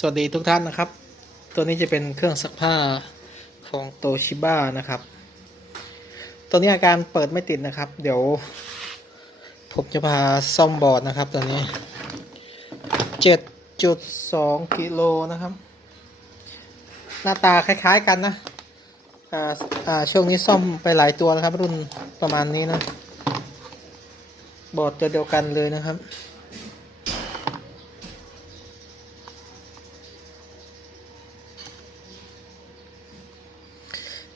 สวัสดีทุกท่านนะครับ ตัวนี้จะเป็นเครื่องซักผ้าของโตชิบ้านะครับ ตัวนี้อาการเปิดไม่ติดนะครับ เดี๋ยว ผมจะพาซ่อมบอร์ดนะครับตัวนี้ 7.2 กิโลนะครับ หน้าตาคล้ายๆกันนะอ่าอ่าช่วงนี้ซ่อมไปหลายตัวนะครับ รุ่นประมาณนี้นะ บอร์ดตัวเดียวกันเลยนะครับ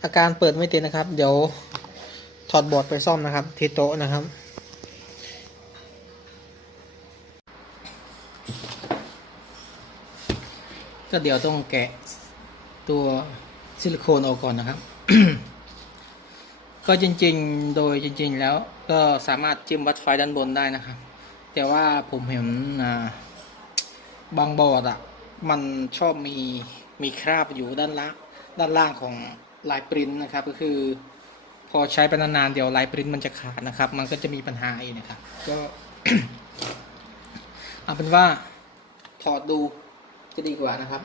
อาการเปิดไม่ติดนะครับ เดี๋ยวถอดบอร์ดไปซ่อมนะครับ ที่โต๊ะนะครับ ก็เดี๋ยวต้องแกะตัวซิลิโคนออกก่อนนะครับ ก็จริงๆ โดยจริง ๆ แล้วก็สามารถจิ้มวัดไฟด้านบนได้นะครับ แต่ว่าผมเห็นบางบอร์ดอะ มันชอบมีมีคราบอยู่ด้านล่างด้านล่างของ ลายปริ้นนะครับก็คือ พอใช้ไปนานๆเดี๋ยวลายปริ้นมันจะขาดนะครับ มันก็จะมีปัญหาอีกนะครับ ก็เอาเป็นว่าถอดดูจะดีกว่านะครับ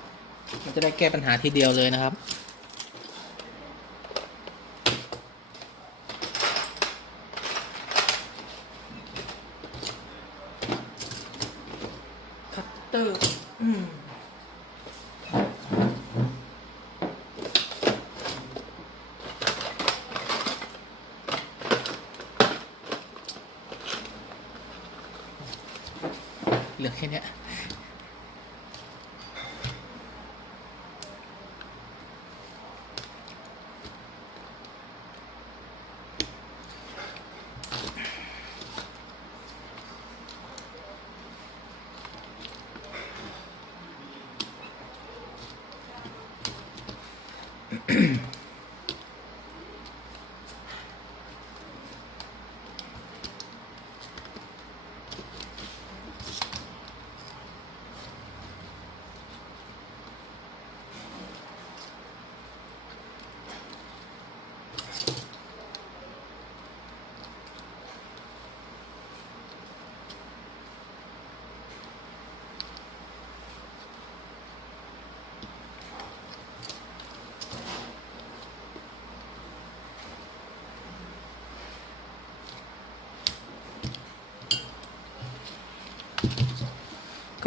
มันจะได้แก้ปัญหาทีเดียวเลยนะครับ คัตเตอร์อืม เหลือแค่เนี้ย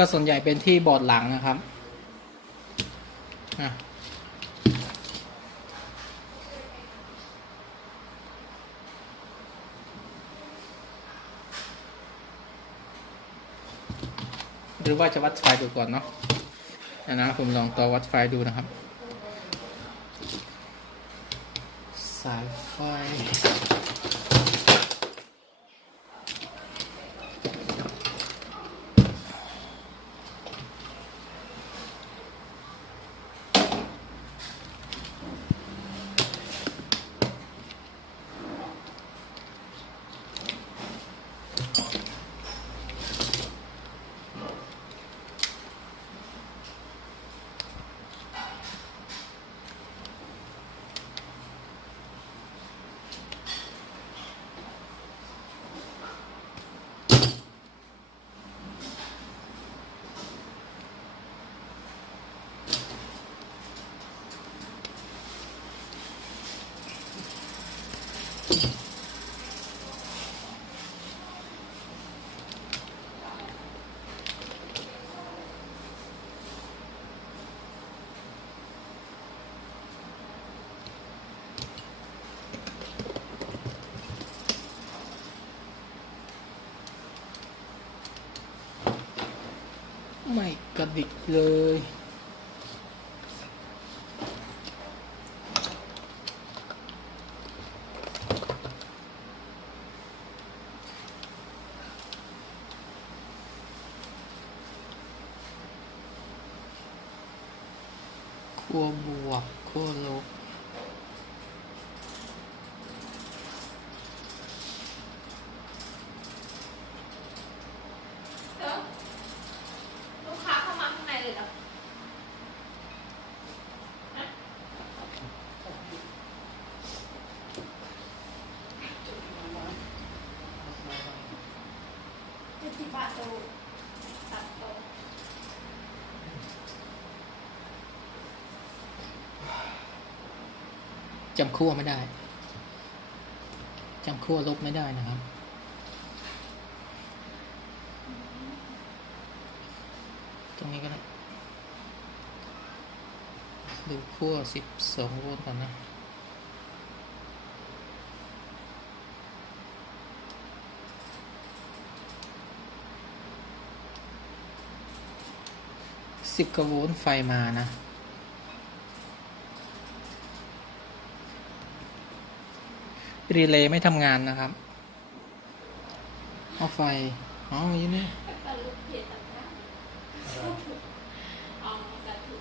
ก็ส่วนใหญ่เป็นที่บอร์ดหลังนะครับหรือว่าจะวัดไฟดูก่อนเนาะอันนะผมลองต่อวัดไฟดูนะครับ สายไฟ ไม่กระดิกเลย ขั้วบวกขั้วลบ เดี๋ยวลูกค้าเข้ามาข้างในเลยเหรอฮะเป็นที่บาทโตตัดโต จำขั้วไม่ได้จำขั้วลบไม่ได้นะครับ ตรงนี้ก็ได้ดูขั้วสิบสองโวลต์ก่อนนะสิบกว่าโวลต์ไฟมานะ รีเลย์ไม่ทำงานนะครับเอาไฟอ๋ออยู่นี่ก็ลูกเพจต่างๆเอาแต่ถุง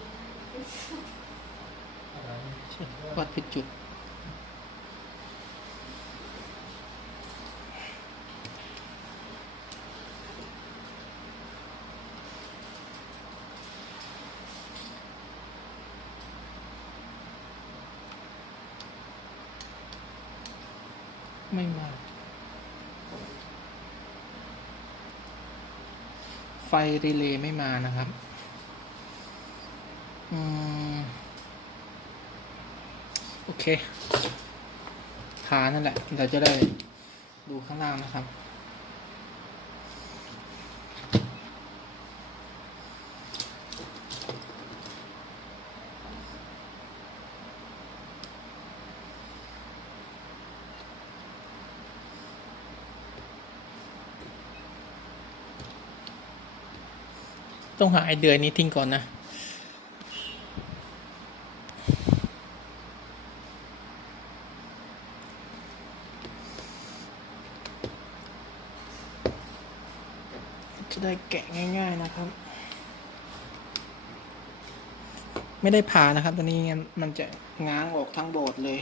วัดผิดจุด ไม่มา ไฟรีเลย์ไม่มานะครับอืมโอเคพานั่นแหละ เราจะได้ดูข้างล่างนะครับ ต้องหาไอเดือนนี้ทิ้งก่อนนะ จะได้แกะง่าย ๆนะครับ ไม่ได้ผ่านะครับ ตัวนี้มันจะง้างออกทั้งโบสถ์เลย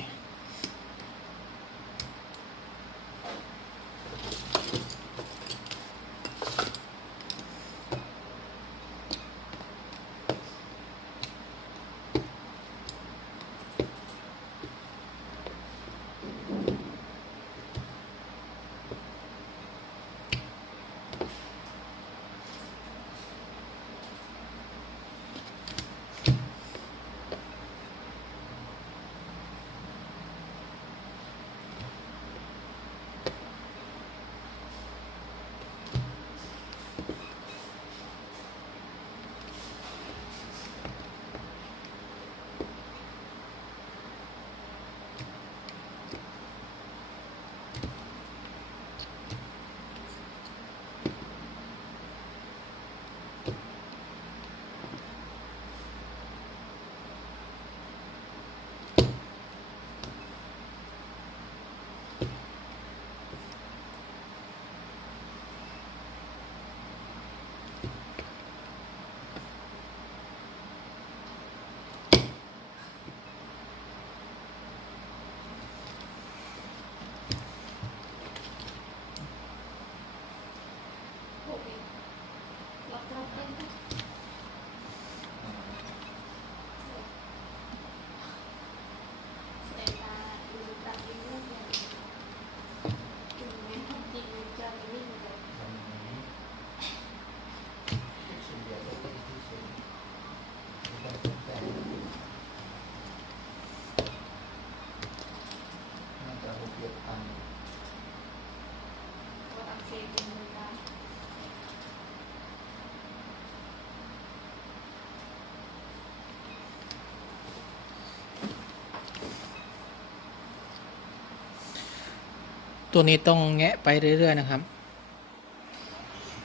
ตัวนี้ต้องแงะไปเรื่อย ๆ นะครับ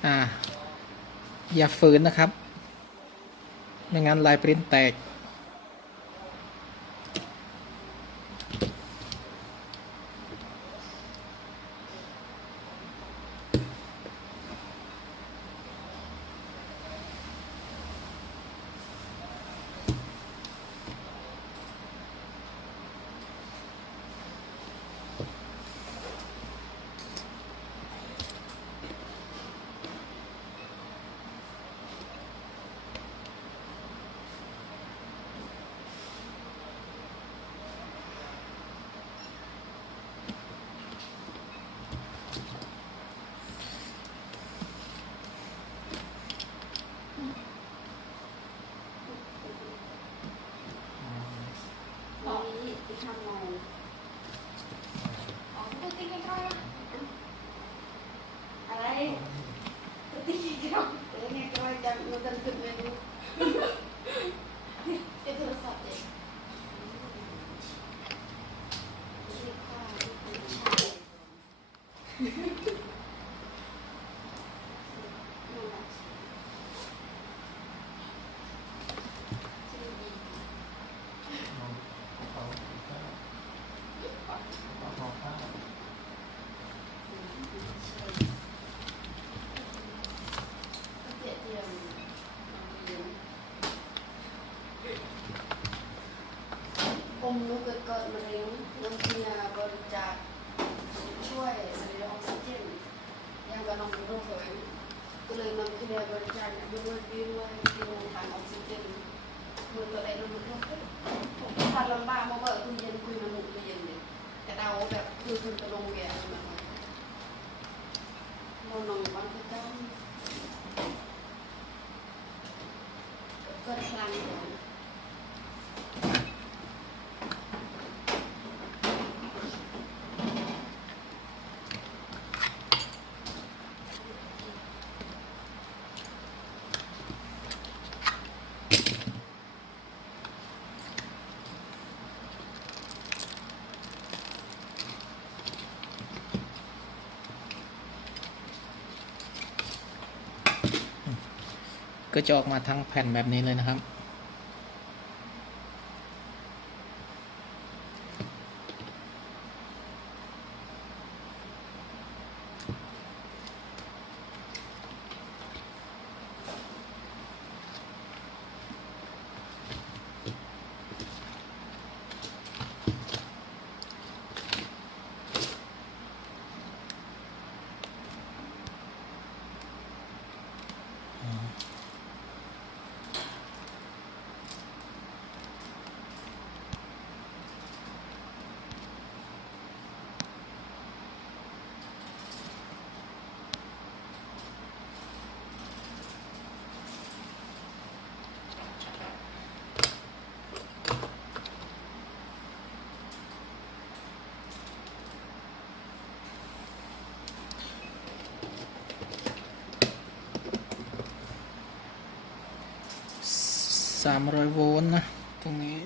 อ่า อย่าฝืนนะครับ ไม่งั้นลายปริ้นแตกตอนนี้ที่ทำมอง มลูกเกิดเกิดมะเร็งน้ำเมียบริจาคช่วยใส่ออกซิเจนยังกับน้องลูกเคยก็เลยน้ำเมียบริจาคด้วยด้วยด้วยทางออกซิเจนมือตัวเองมันก็ผมพัดลำบากมาเบิกคุยเย็นคุยมันหนุกคุยเย็นเลยแต่เราแบบคือคุณไปลงแก่มันมองน้องบ้านพระเจ้าก็คลังก่อน ก็จะออกมาทั้งแผ่นแบบนี้เลยนะครับ สามร้อยโวลต์นะ ตรงนี้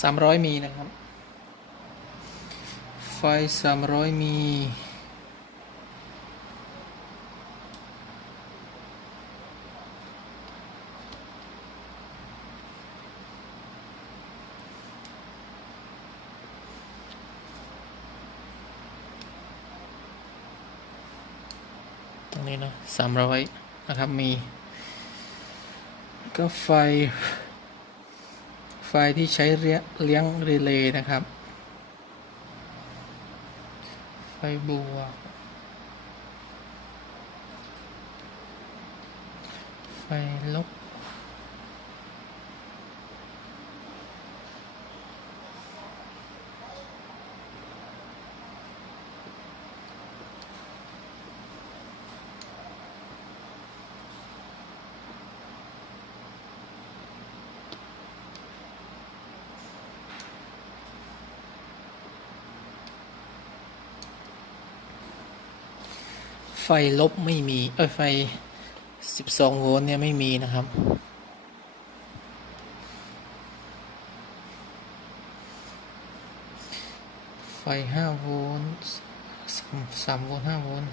สามร้อยมีนะครับ ไฟสามร้อยมีตรงนี้นะสามร้อยนะครับมีก็ไฟ ไฟที่ใช้เลี้ยเลี้ยงรีเลย์นะครับ ไฟบวก ไฟลบ ไฟลบไม่มีเอ้ยไฟ 12 โวลต์เนี่ยไม่มีนะครับ ไฟ 5 โวลต์3 3โวลต์5โวลต์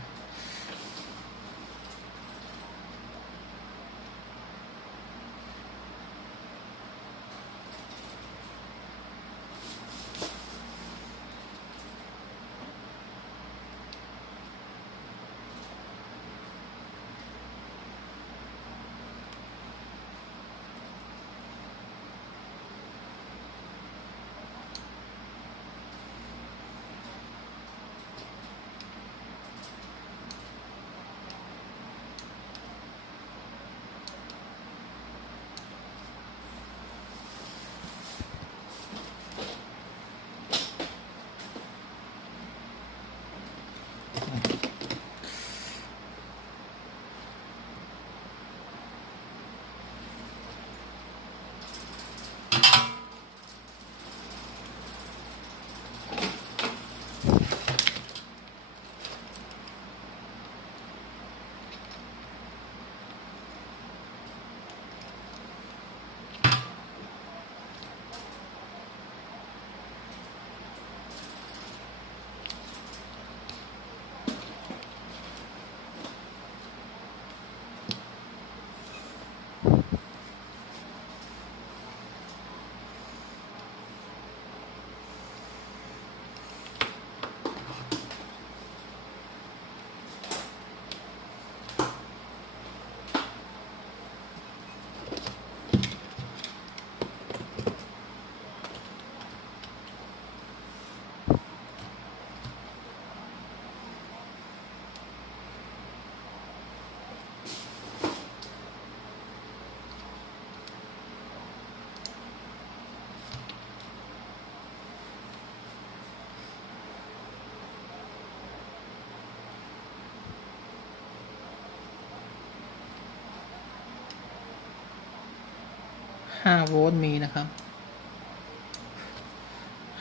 ห้าโวลต์มีนะครับ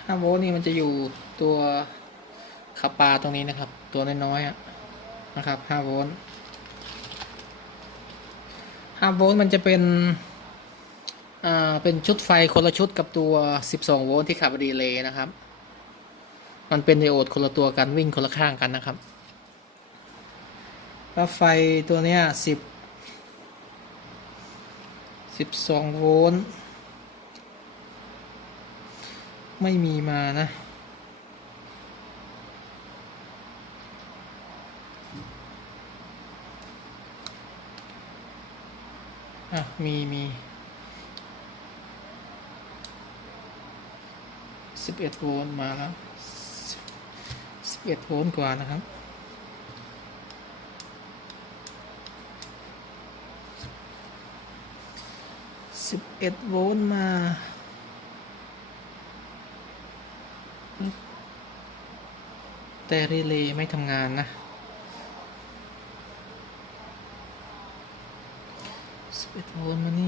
ห้าโวลต์นี่มันจะอยู่ตัวขับปลาตรงนี้นะครับ ตัวน้อยๆอะนะครับห้าโวลต์ห้าโวลต์มันจะเป็นอ่าเป็นชุดไฟคนละชุดกับตัว12โวลต์ที่ขับรีเลย์นะครับ มันเป็นไดโอดคนละตัวกันวิ่งคนละข้างกันนะครับแล้วไฟตัวเนี้ย 10 12โวลต์ไม่มีมานะ อะ มีมีสิบเอ็ดโวลต์มาแล้วสิบเอ็ดโวลต์กว่านะครับ สิบเอ็ดโวลต์มาแต่รีเลย์ไม่ทำงานนะสิบเอ็ดโวลต์มานี่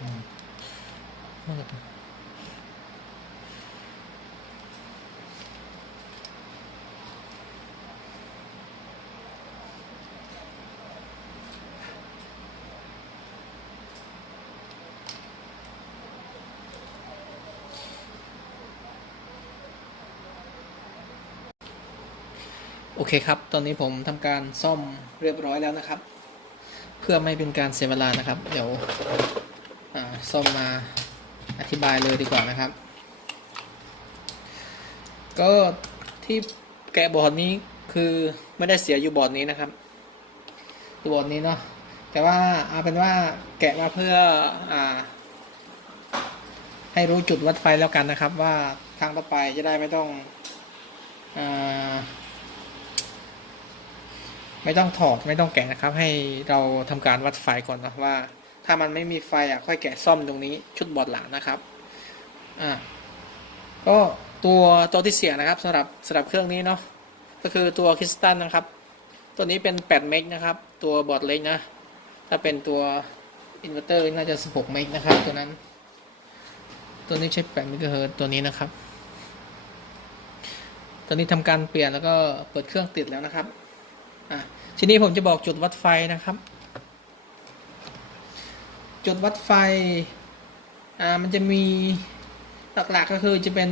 โอเคครับ ตอนนี้ผมทำการซ่อมเรียบร้อยแล้วนะครับ เพื่อไม่เป็นการเสียเวลานะครับ เดี๋ยว อ่าซ่อมมาอธิบายเลยดีกว่านะครับ ก็ที่แกะบอร์ดนี้คือไม่ได้เสียอยู่บอร์ดนี้นะครับอยู่บอร์ดนี้เนาะแต่ว่าเอาเป็นว่าแกะมาเพื่ออ่า ให้รู้จุดวัดไฟแล้วกันนะครับ ว่าครั้งต่อไปจะได้ไม่ต้องอ่าไม่ต้องถอดไม่ต้องแกะนะครับ ให้เราทำการวัดไฟก่อนนะว่า ถ้ามันไม่มีไฟอะค่อยแกะซ่อมตรงนี้ชุดบอร์ดหลังนะครับอ่าก็ตัวตัวที่เสียนะครับสำหรับสำหรับเครื่องนี้เนาะก็คือตัวคริสตัลนะครับ ตัวนี้เป็น8เมกนะครับ ตัวบอร์ดเล็กนะ ถ้าเป็นตัวอินเวอร์เตอร์น่าจะ16เมกนะครับตัวนั้น ตัวนี้ใช้8เมกะเฮิรตซ์ตัวนี้นะครับ ตัวนี้ทำการเปลี่ยนแล้วก็เปิดเครื่องติดแล้วนะครับอะทีนี้ผมจะบอกจุดวัดไฟนะครับ จุดวัดไฟ อ่า มันจะมีหลักๆก็คือจะเป็น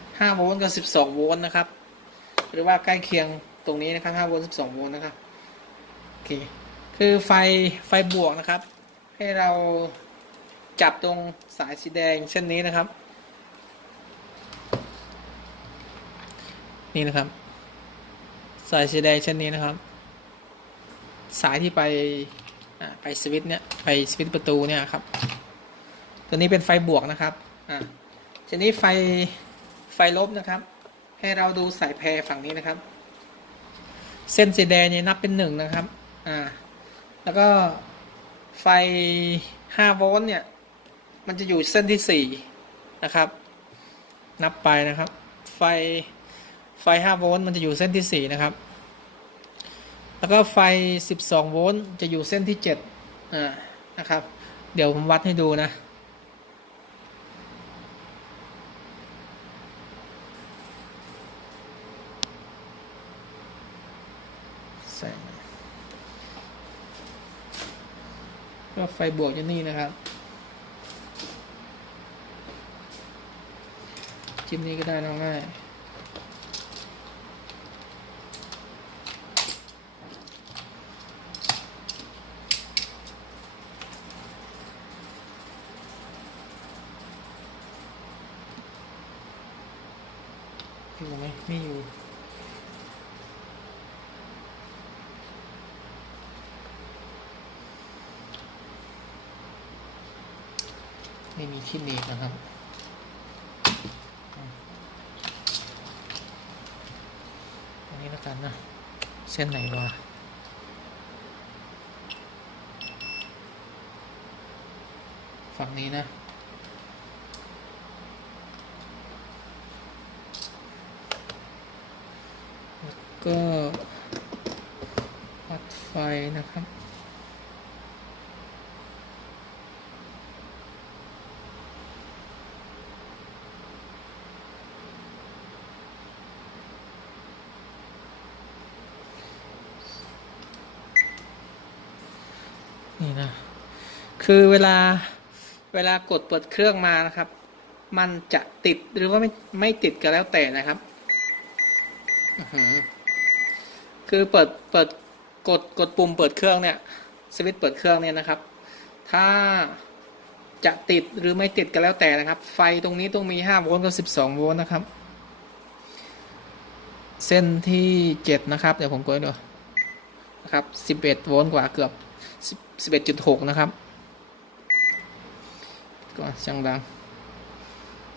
5 โวลต์กับ 12 โวลต์นะครับ หรือว่าใกล้เคียงตรงนี้นะครับ 5 โวลต์ 12 โวลต์นะครับ โอเค คือไฟไฟบวกนะครับ ให้เราจับตรงสายสีแดงเช่นนี้นะครับ นี่นะครับ สายสีแดงเช่นนี้นะครับ สายที่ไป ไปสวิตช์เนี่ยไปสวิตช์ประตูเนี่ยครับ ตัวนี้เป็นไฟบวกนะครับอ่าทีนี้ไฟไฟลบนะครับ ให้เราดูสายแพรฝั่งนี้นะครับ เส้นสีแดงเนี่ยนับเป็นหนึ่งนะครับอ่าแล้วก็ไฟ5โวลต์เนี่ยมันจะอยู่เส้นที่สี่นะครับ นับไปนะครับ ไฟไฟ5โวลต์มันจะอยู่เส้นที่สี่นะครับ แล้วก็ไฟ 12 โวลต์จะอยู่เส้นที่7อ่านะครับ เดี๋ยวผมวัดให้ดูนะสองก็ไฟบวกอยู่นี่นะครับ จิ้มนี้ก็ได้ง่าย มไม่อยู่ไม่มีที่นีบนะครับอันนี้แล้วกันนะ เส้นไหนวะฝั่งนี้นะ ก็ปัดไฟนะครับ นี่นะ คือเวลาเวลากดเปิดเครื่องมานะครับ มันจะติดหรือว่าไม่ไม่ติดก็แล้วแต่นะครับ อื้อหือ คือเปิดเปิดกดกดปุ่มเปิดเครื่องเนี่ยสวิตช์เปิดเครื่องเนี่ยนะครับ ถ้าจะติดหรือไม่ติดก็แล้วแต่นะครับ ไฟตรงนี้ต้องมี5โวลต์กับ12โวลต์นะครับ เส้นที่ 7 นะครับ เดี๋ยวผมกดให้ดูนะครับ11โวลต์กว่าเกือบ11.6 นะครับก็ช่างดัง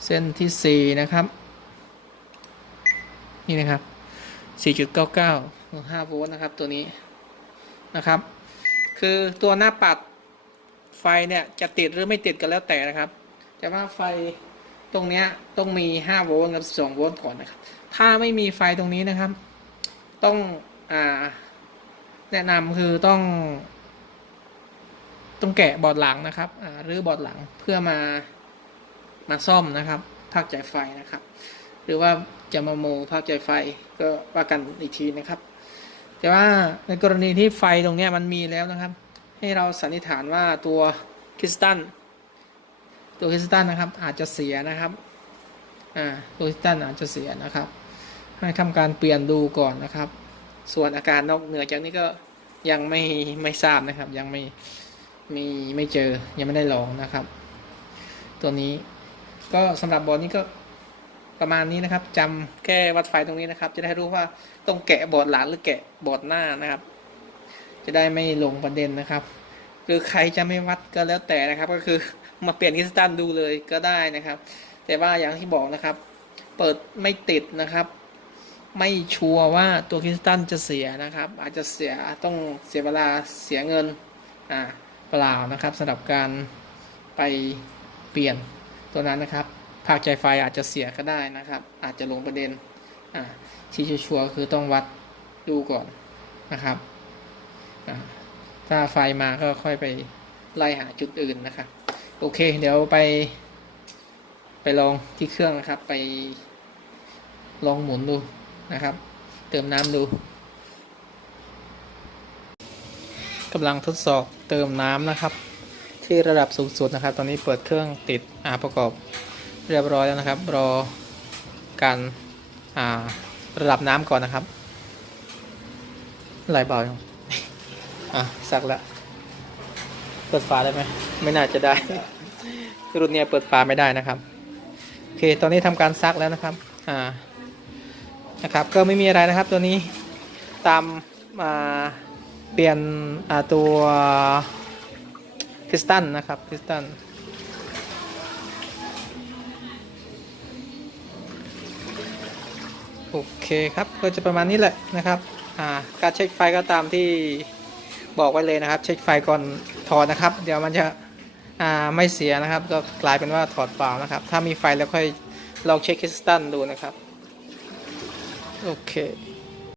เส้นที่ 4 นะครับ นี่นะครับ 4.99 5โวลต์นะครับตัวนี้นะครับ คือตัวหน้าปัดไฟเนี่ยจะติดหรือไม่ติดก็แล้วแต่นะครับ แต่ว่าไฟตรงเนี้ยต้องมี5โวลต์กับ12โวลต์ก่อนนะครับ ถ้าไม่มีไฟตรงนี้นะครับ ต้องอ่าแนะนำคือต้อง ต้องแกะบอร์ดหลังนะครับอ่าหรือบอร์ดหลังเพื่อมามาซ่อมนะครับภาคจ่ายไฟนะครับ หรือว่าจะมาโมภาคจ่ายไฟก็ว่ากันอีกทีนะครับ แต่ว่าในกรณีที่ไฟตรงนี้มันมีแล้วนะครับ ให้เราสันนิษฐานว่าตัวคริสตัลตัวคริสตัลนะครับอาจจะเสียนะครับอ่าตัวคริสตัลอาจจะเสียนะครับ ให้ทำการเปลี่ยนดูก่อนนะครับ ส่วนอาการนอกเหนือจากนี้ก็ยังไม่ไม่ทราบนะครับ ยังไม่มีไม่เจอยังไม่ได้ลองนะครับ ตัวนี้ก็สำหรับบอร์ดนี้ก็ ประมาณนี้นะครับจำแค่วัดไฟตรงนี้นะครับ จะได้รู้ว่าต้องแกะบอร์ดหลังหรือแกะบอร์ดหน้านะครับ จะได้ไม่ลงประเด็นนะครับ หรือใครจะไม่วัดก็แล้วแต่นะครับ ก็คือมาเปลี่ยนคริสตัลดูเลยก็ได้นะครับ แต่ว่าอย่างที่บอกนะครับ เปิดไม่ติดนะครับ ไม่ชัวร์ว่าตัวคริสตัลจะเสียนะครับ อาจจะเสียต้องเสียเวลาเสียเงินอ่าเปล่านะครับสำหรับการไปเปลี่ยนตัวนั้นนะครับ ภาคใจไฟอาจจะเสียก็ได้นะครับ อาจจะลงประเด็นอ่าที่ชัวร์ๆคือต้องวัดดูก่อนนะครับ ถ้าไฟมาก็ค่อยไปไล่หาจุดอื่นนะครับ โอเค เดี๋ยวไป ไปลองที่เครื่องนะครับ ไปลองหมุนดูนะครับ เติมน้ำดูกำลังทดสอบเติมน้ำนะครับ ที่ระดับสูงสุดนะครับ ตอนนี้เปิดเครื่องติดอ่าประกอบ เรียบร้อยแล้วนะครับ รอการาระดับน้ำก่อนนะครับไหลเบาอยังอะสักละเปิดฝาได้ไหมไม่น่าจะได้ รุ่นนี้เปิดฝาไม่ได้นะครับโอเคตอนนี้ทำการซักแล้วนะครับอ่านะครับ ก็ไม่มีอะไรนะครับตัวนี้ตามอ่าเปลี่ยนตัวคริสตัลนะครับคริสตัล โอเคครับก็จะประมาณนี้แหละนะครับอ่าการเช็คไฟก็ตามที่บอกไว้เลยนะครับ เช็คไฟก่อนถอดนะครับ เดี๋ยวมันจะอ่าไม่เสียนะครับ ก็กลายเป็นว่าถอดเปล่านะครับ ถ้ามีไฟแล้วค่อยลองเช็คคริสตัลดูนะครับโอเค